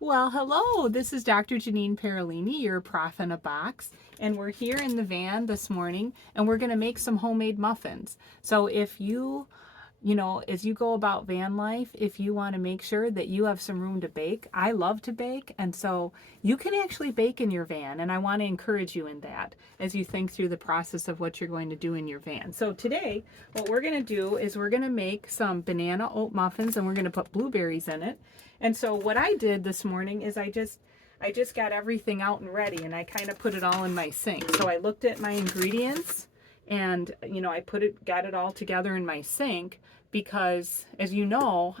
Well, hello, this is Dr. Janine Parolini, your Profinabox, and we're here in the van this morning and we're going to make some homemade muffins. So if as you go about van life, if you want to make sure that you have some room to bake, I love to bake, and so you can actually bake in your van, and I want to encourage you in that as you think through the process of what you're going to do in your van. So today, what we're going to do is we're going to make some banana oat muffins, and we're going to put blueberries in it. And so what I did this morning is I just got everything out and ready, and I kind of put it all in my sink. So I looked at my ingredients and I got it all together in my sink because, as you know,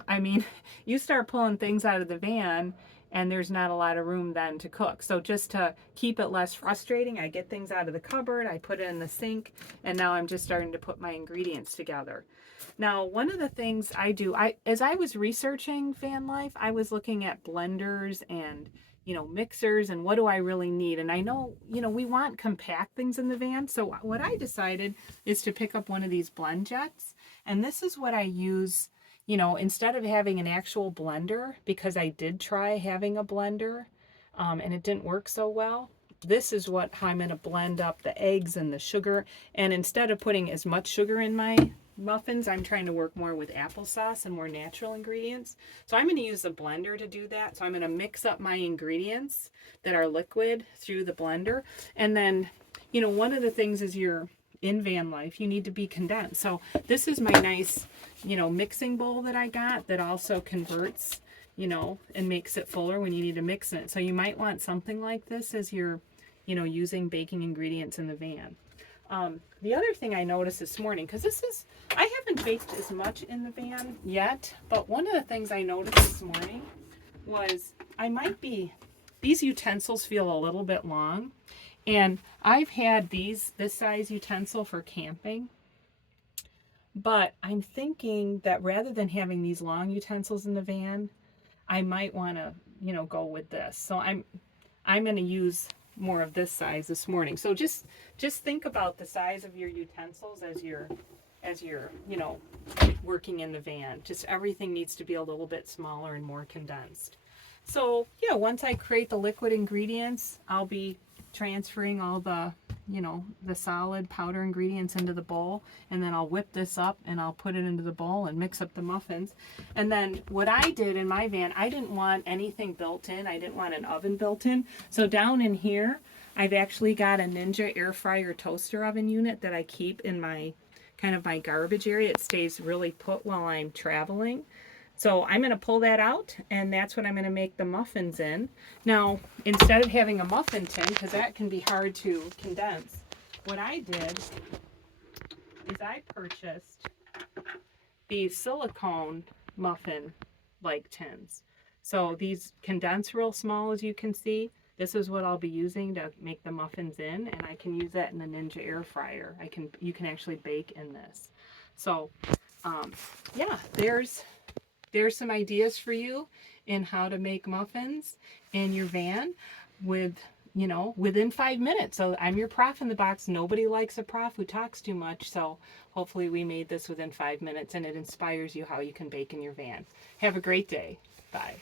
you start pulling things out of the van and there's not a lot of room then to cook. So just to keep it less frustrating, I get things out of the cupboard, I put it in the sink, and now I'm just starting to put my ingredients together. Now, one of the things I do, as I was researching van life, I was looking at blenders and mixers and what do I really need. And I know, we want compact things in the van. So what I decided is to pick up one of these blend jets. And this is what I use, instead of having an actual blender, because I did try having a blender and it didn't work so well. This is how I'm going to blend up the eggs and the sugar. And instead of putting as much sugar in my muffins, I'm trying to work more with applesauce and more natural ingredients. So I'm going to use the blender to do that. So I'm going to mix up my ingredients that are liquid through the blender. And then, one of the things is you're in van life, you need to be condensed. So this is my nice, mixing bowl that I got that also converts, and makes it fuller when you need to mix it. So you might want something like this as you're, using baking ingredients in the van. The other thing I noticed this morning, because I haven't baked as much in the van yet, but one of the things I noticed this morning was these utensils feel a little bit long, and I've had this size utensil for camping, but I'm thinking that rather than having these long utensils in the van, I might want to, go with this. So I'm going to use more of this size this morning. So just think about the size of your utensils as you're working in the van. Just everything needs to be a little bit smaller and more condensed. So yeah, once I create the liquid ingredients, I'll be transferring all the the solid powder ingredients into the bowl, and then I'll whip this up and I'll put it into the bowl and mix up the muffins. And then what I did in my van, I didn't want anything built in. I didn't want an oven built in. So down in here, I've actually got a Ninja air fryer toaster oven unit that I keep in my my garbage area. It stays really put while I'm traveling. So I'm going to pull that out, and that's what I'm going to make the muffins in. Now, instead of having a muffin tin, because that can be hard to condense, what I did is I purchased these silicone muffin tins. So these condense real small, as you can see. This is what I'll be using to make the muffins in, and I can use that in the Ninja air fryer. You can actually bake in this. So yeah, there's some ideas for you in how to make muffins in your van within 5 minutes. So I'm your prof in the box. Nobody likes a prof who talks too much. So hopefully we made this within 5 minutes and it inspires you how you can bake in your van. Have a great day. Bye.